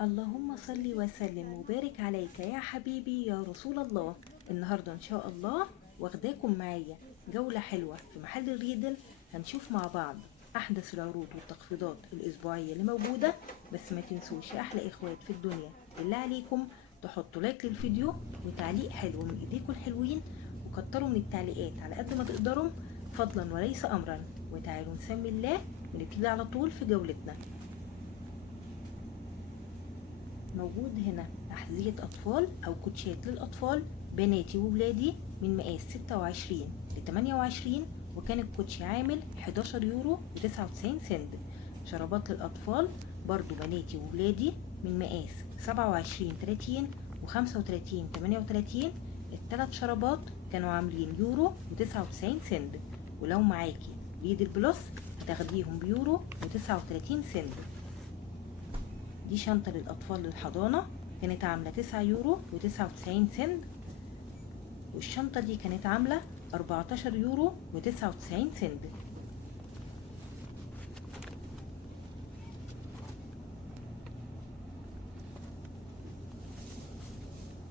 اللهم صل وسلم وبارك عليك يا حبيبي يا رسول الله. النهاردة إن شاء الله واخداكم معايا جولة حلوة في محل الريدل. هنشوف مع بعض أحدث العروض والتخفيضات الأسبوعية اللي موجودة. بس ما تنسوش يا أحلى إخوات في الدنيا، بالله عليكم تحطوا لايك للفيديو وتعليق حلو من إيديكم الحلوين، وكتروا من التعليقات على قد ما تقدروا، فضلا وليس أمرا. وتعالوا نسمي الله ونبتدي على طول في جولتنا. موجود هنا أحذية أطفال أو كوتشات للأطفال بناتي وولادي من مقاس 26 ل 28، وكان الكوتشي عامل 11 يورو و99 سنت. شرابات للأطفال برضو بناتي وولادي من مقاس 27 30 و35 38. التلات شرابات كانوا عاملين يورو و99 سنت، ولو معاكي ليدل بلس هتاخديهم بيورو و39 سنت. دي شنطة للأطفال للحضانة كانت عاملة 9 يورو و99 سنت، والشنطة دي كانت عاملة 14 يورو و99 سنت.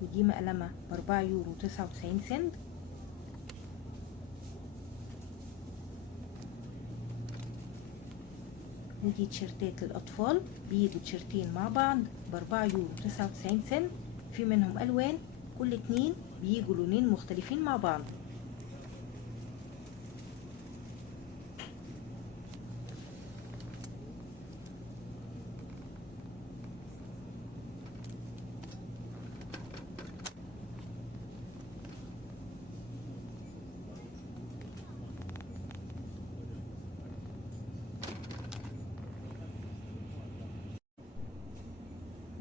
ودي مقلمة ب4 يورو و99 سنت. ودي تيشرتات للأطفال، بيجوا تيشرتين مع بعض ب4 يورو و99 سنت، في منهم ألوان، كل اتنين بيجوا لونين مختلفين مع بعض.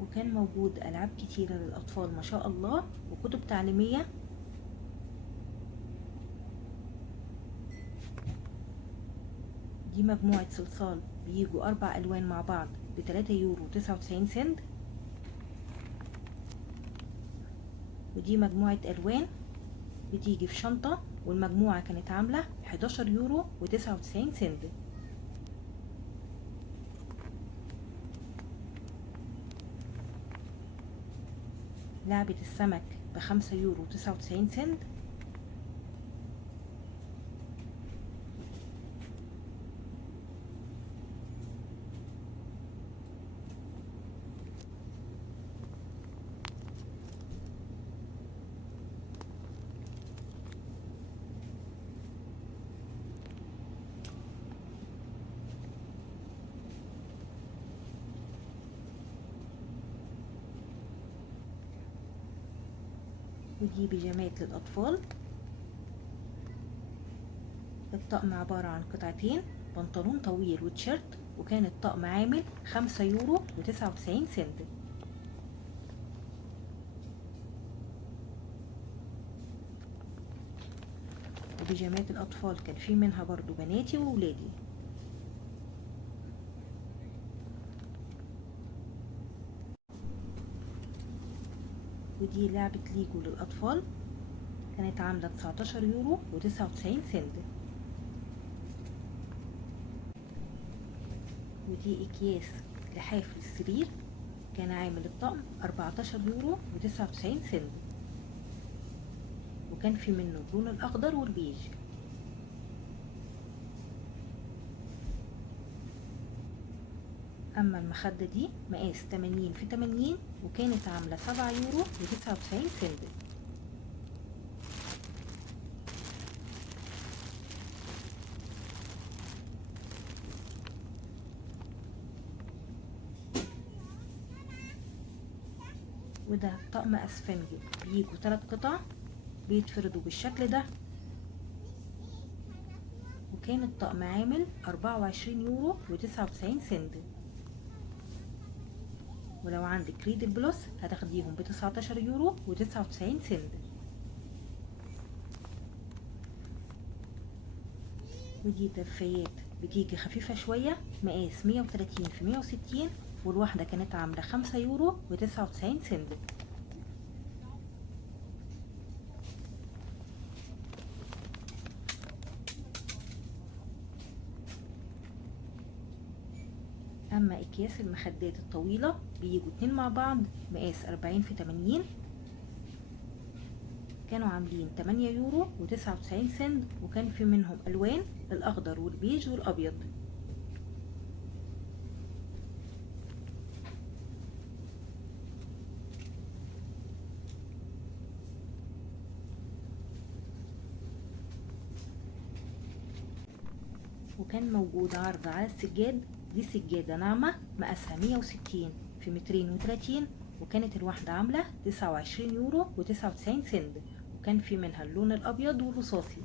وكان موجود ألعاب كتيرة للأطفال ما شاء الله، وكتب تعليمية. دي مجموعة صلصال بيجوا 4 ألوان مع بعض ب3 يورو 99 سنت. ودي مجموعة ألوان بتيجي في شنطة، والمجموعة كانت عاملة 11 يورو و99 سنت. لعبة السمك ب5 يورو 99 سنت. ودي بيجامات للأطفال. الطقم عبارة عن قطعتين، بنطلون طويل وتيشيرت، وكان الطقم عامل 5 يورو و99 سنت. وبيجامات الأطفال كان في منها برضو بناتي وولادي. ودي لعبة ليجو للأطفال كانت عاملة 19 يورو و99 سنت. ودي أكياس لحاف السرير، كان عامل الطقم 14 يورو و99 سنت، وكان في منه اللون الأخضر والبيج. أما المخدة دي مقاس 80 في 80، وكانت عاملة 7 يورو و99 سنت. وده طقم أسفنجي بيجوا 3 قطع بيتفردوا بالشكل ده، وكان الطقم عامل 24 يورو و99 سنت. ولو عندك ريد البلس هتاخديهم ب19 يورو و99 سنت. ودي دفايات بتيجي خفيفة شوية مقاس 130 في 160، والواحدة كانت عاملة 5 يورو و99 سنت. اما اكياس المخدات الطويلة بيجوا 2 مع بعض مقاس 40 في 80، كانوا عاملين 8 يورو و99 سنت، وكان في منهم الوان الاخضر والبيج والابيض. وكان موجود عرض على السجاد. دي سجادة ناعمة مقاسها 160 في 230، وكانت الواحدة عاملة 29 يورو و99 سنت، وكان في منها اللون الأبيض والرصاصي.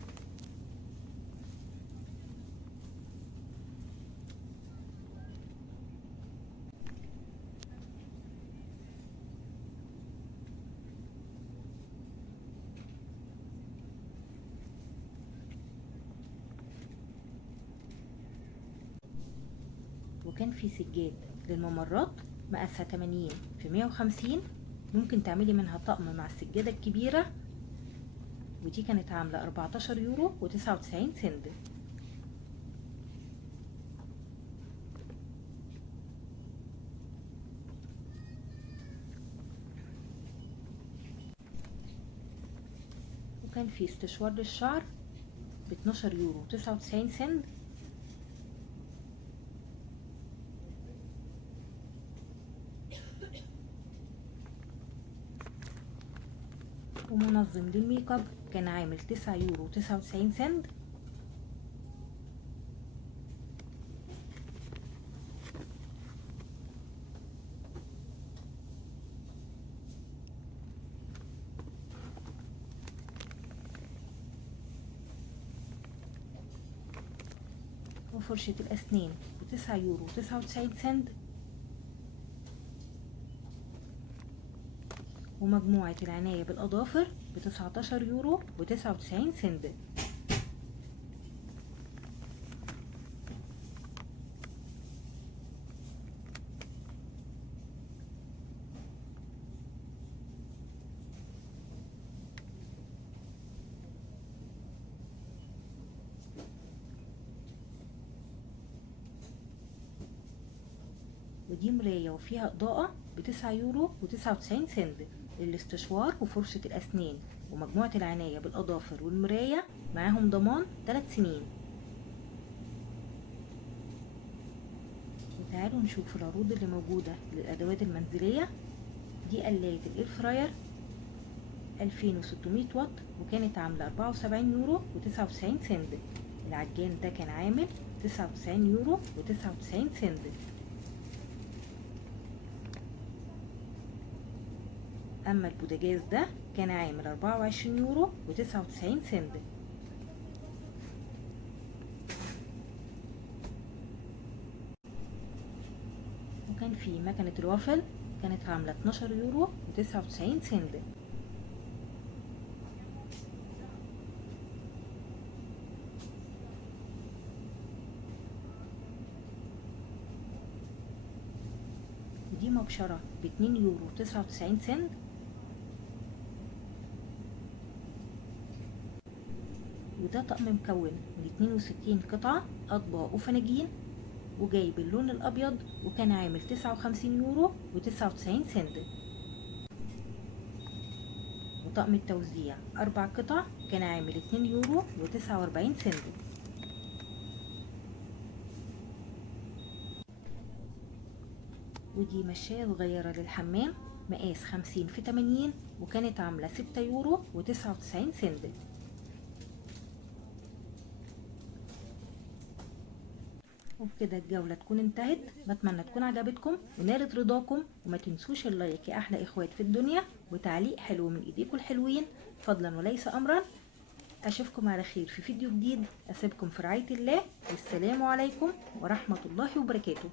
وكان في سجاد للممرات مقاسها 80 في 150، ممكن تعملي منها طقم مع السجادة الكبيرة، ودي كانت عاملة 14 يورو و99 سنت. وكان في استشوار للشعر ب 12 يورو و99 سنت، ومنظم للميك اب كان عامل 9 يورو و99 سنت. وفرشة الأسنان ب9 يورو و99 سنت. ومجموعة العناية بالأظافر ب19 يورو و99 سنت. ودي مراية وفيها إضاءة ب9 يورو و99 سنت للاستشوار وفرشة الأسنان ومجموعة العناية بالأظافر والمراية، معاهم ضمان 3 سنين. وتعالوا نشوف العروض اللي موجودة للأدوات المنزلية. دي قلاية الإير فراير 2600 واط، وكانت عاملة 74 يورو و99 سنت. العجان ده كان عامل 99 يورو و99 سنت. اما البوتاجاز ده كان عامل 24 يورو و99 سنت. وكان في مكنة الوافل كانت عاملة 12 يورو و99 سنت. ودي مبشرة ب2 يورو و99 سنت. وده طقم مكون من 62 قطعة أطباق وفناجين، وجاي باللون الأبيض، وكان عامل 59 يورو و99 سنت. وطقم التوزيع 4 قطع كان عامل 2 يورو و49 سنت. ودي مشاية صغيرة للحمام مقاس 50 في 80، وكانت عاملة 6 يورو و99 سنت. وبكده الجولة تكون انتهت. بتمنى تكون عجبتكم ونالت رضاكم، وما تنسوش اللايك يا احلى اخوات في الدنيا، وتعليق حلو من ايديكم الحلوين فضلا وليس امرا. اشوفكم على خير في فيديو جديد، اسيبكم في رعاية الله، والسلام عليكم ورحمة الله وبركاته.